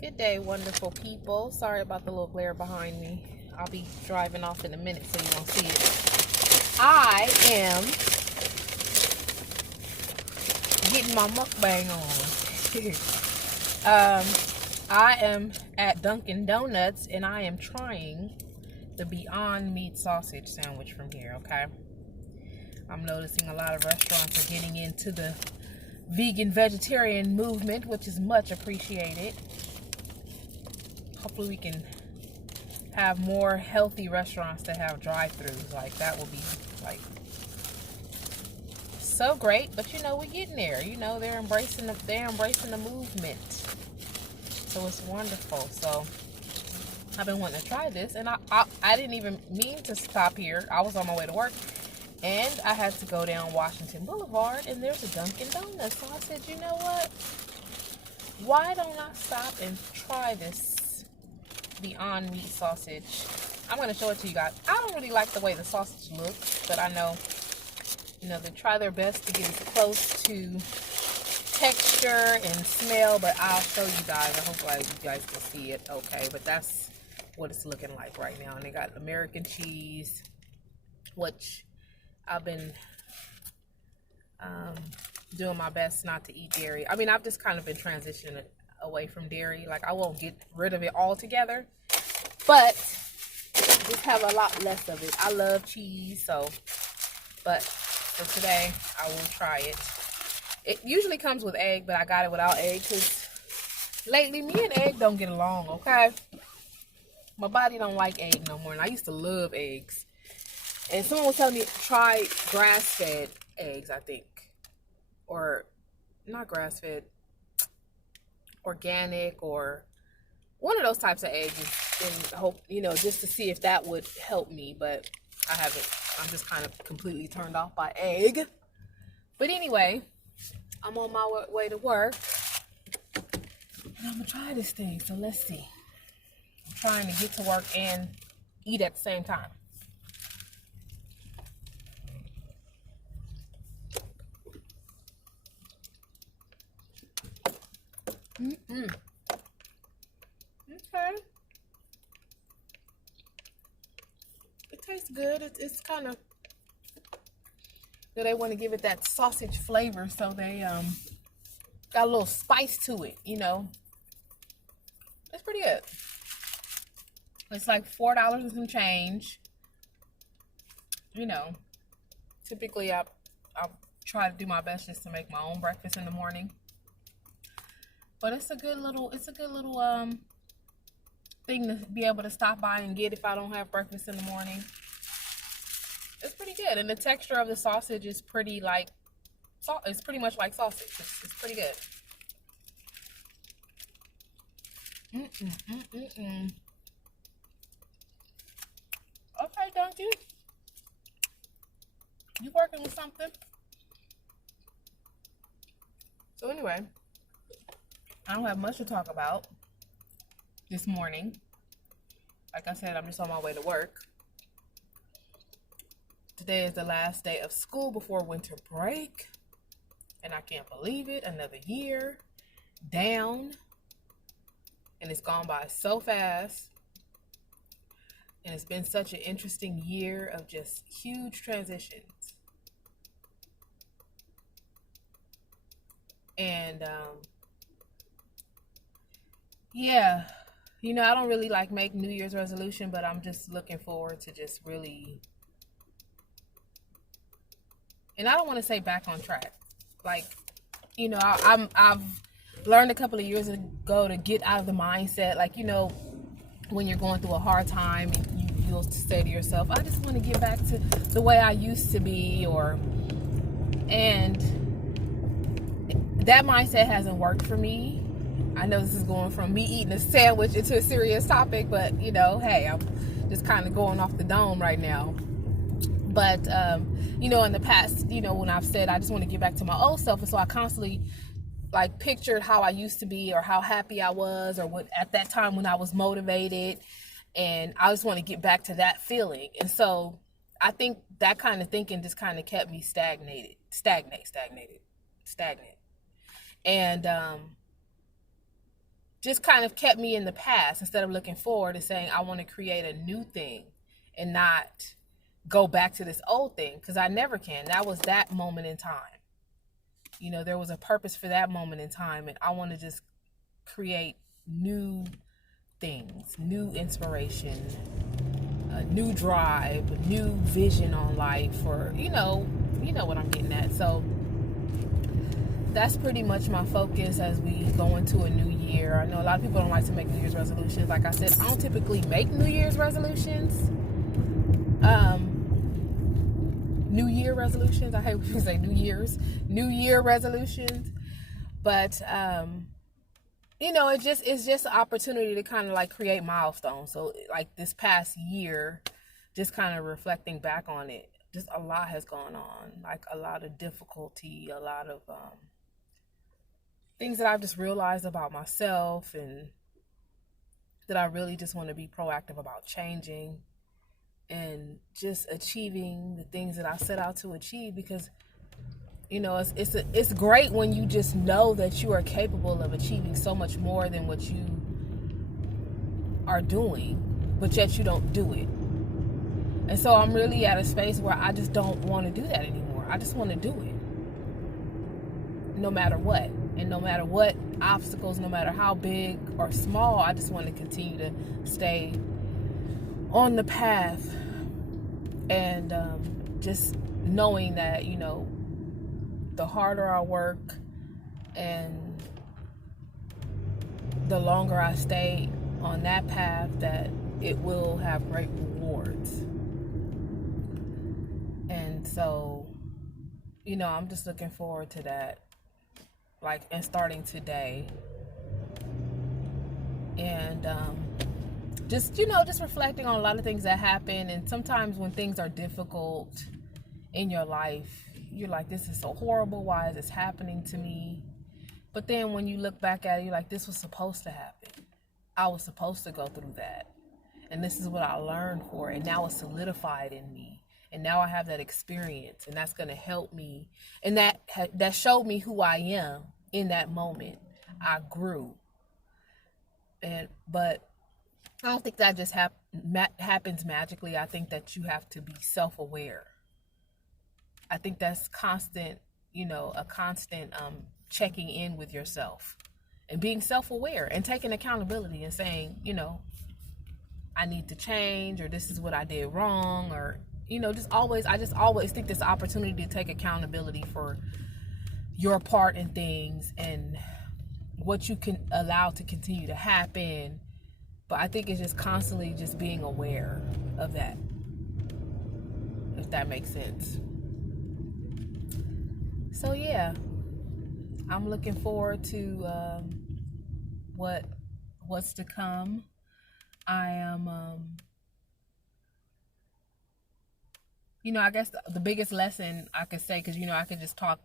Good day, wonderful people. Sorry about the little glare behind me. I'll be driving off in a minute so you won't see it. I am getting my mukbang on. I am at Dunkin Donuts and I am trying the Beyond Meat sausage sandwich from here, okay? I'm noticing a lot of restaurants are getting into the vegan vegetarian movement, which is much appreciated. Hopefully we can have more healthy restaurants that have drive-thrus. Like, that will be like so great. But you know, we're getting there. You know, they're embracing the movement. So it's wonderful. So I've been wanting to try this, and I didn't even mean to stop here. I was on my way to work and I had to go down Washington Boulevard, and there's a Dunkin Donuts. So I said, you know what? Why don't I stop and try this Beyond Meat sausage? I'm going to show it to you guys. I don't really like the way the sausage looks, but I know, you know, they try their best to get as close to texture and smell, but I'll show you guys. I hope you guys can see it okay, but that's what it's looking like right now. And they got American cheese, which I've been doing my best not to eat dairy. I mean, I've just kind of been transitioning away from dairy. Like, I won't get rid of it altogether, but just have a lot less of it. I love cheese, so, but for today, I will try it. It usually comes with egg, but I got it without egg because lately me and egg don't get along, okay? My body don't like egg no more, and I used to love eggs. And someone was telling me try grass-fed eggs, I think. Or not grass-fed, organic, or one of those types of eggs, and hope, you know, just to see if that would help me. But I haven't. I'm just kind of completely turned off by egg. But anyway, I'm on my way to work, and I'm gonna try this thing. So let's see. I'm trying to get to work and eat at the same time. Okay. It tastes good. It's kind of, they want to give it that sausage flavor, so they got a little spice to it, you know. It's pretty good. It's like $4 and some change. You know, typically I try to do my best just to make my own breakfast in the morning. But it's a good little thing to be able to stop by and get if I don't have breakfast in the morning. It's pretty good, and the texture of the sausage is pretty like, it's pretty much like sausage. It's pretty good. Okay, Dunkin, you working with something? So anyway, I don't have much to talk about this morning. Like I said, I'm just on my way to work. Today is the last day of school before winter break, and I can't believe it. Another year down, and it's gone by so fast. And it's been such an interesting year of just huge transitions. And yeah, you know, I don't really like make New Year's resolution, but I'm just looking forward to just really, and I don't want to say back on track. Like, you know, I've learned a couple of years ago to get out of the mindset. Like, you know, when you're going through a hard time, you'll say to yourself, I just want to get back to the way I used to be, and that mindset hasn't worked for me. I know this is going from me eating a sandwich into a serious topic, but, you know, hey, I'm just kind of going off the dome right now. But, you know, in the past, you know, when I've said I just want to get back to my old self, and so I constantly, like, pictured how I used to be, or how happy I was, or what at that time when I was motivated, and I just want to get back to that feeling. And so I think that kind of thinking just kind of kept me stagnant. And just kind of kept me in the past instead of looking forward and saying, I want to create a new thing and not go back to this old thing, because I never can. That was that moment in time. You know, there was a purpose for that moment in time, and I want to just create new things, new inspiration, a new drive, a new vision on life, or you know what I'm getting at. So that's pretty much my focus as we go into a new year. I know a lot of people don't like to make New Year's resolutions. Like I said, I don't typically make New Year's resolutions. New Year resolutions. I hate when you say New Year resolutions. But you know, it's just an opportunity to kind of like create milestones. So like this past year, just kind of reflecting back on it, just a lot has gone on, like a lot of difficulty, a lot of things that I've just realized about myself, and that I really just want to be proactive about changing and just achieving the things that I set out to achieve. Because you know, it's great when you just know that you are capable of achieving so much more than what you are doing, but yet you don't do it. And so I'm really at a space where I just don't want to do that anymore. I just want to do it, no matter what. And no matter what obstacles, no matter how big or small, I just want to continue to stay on the path. And just knowing that, you know, the harder I work and the longer I stay on that path, that it will have great rewards. And so, you know, I'm just looking forward to that, like, and starting today. And just, you know, just reflecting on a lot of things that happen. And sometimes when things are difficult in your life, you're like, this is so horrible. Why is this happening to me? But then when you look back at it, you're like, this was supposed to happen. I was supposed to go through that. And this is what I learned for it. And now it's solidified in me. And now I have that experience. And that's going to help me. And that showed me who I am in that moment. I grew. But I don't think that just happens magically. I think that you have to be self-aware. I think that's constant, you know, a constant checking in with yourself and being self-aware and taking accountability and saying, you know, I need to change, or this is what I did wrong, or, you know, I just always think there's an opportunity to take accountability for your part in things and what you can allow to continue to happen. But I think it's just constantly just being aware of that, if that makes sense. So yeah, I'm looking forward to what's to come. I am, you know, I guess the biggest lesson I could say, because, you know, I could just talk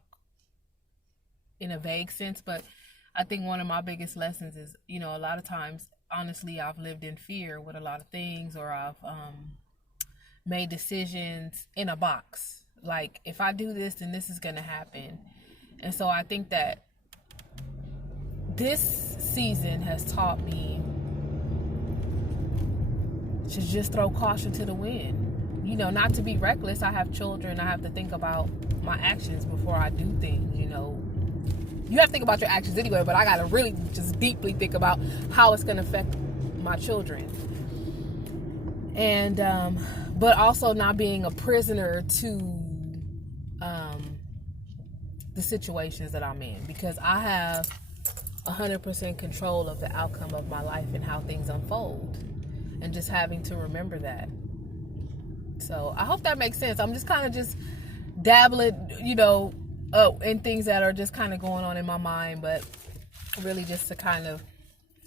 in a vague sense, but I think one of my biggest lessons is, you know, a lot of times, honestly, I've lived in fear with a lot of things, or I've made decisions in a box. Like, if I do this, then this is going to happen. And so I think that this season has taught me to just throw caution to the wind. You know, not to be reckless. I have children. I have to think about my actions before I do things, you know. You have to think about your actions anyway, but I got to really just deeply think about how it's going to affect my children. And, but also not being a prisoner to the situations that I'm in, because I have 100% control of the outcome of my life and how things unfold, and just having to remember that. So I hope that makes sense. I'm just kind of just dabbling, you know, in things that are just kind of going on in my mind, but really just to kind of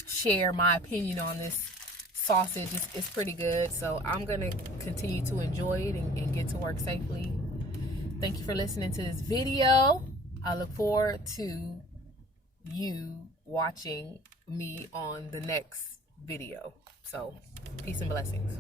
share my opinion on this sausage. It's pretty good. So I'm going to continue to enjoy it and get to work safely. Thank you for listening to this video. I look forward to you watching me on the next video. So peace and blessings.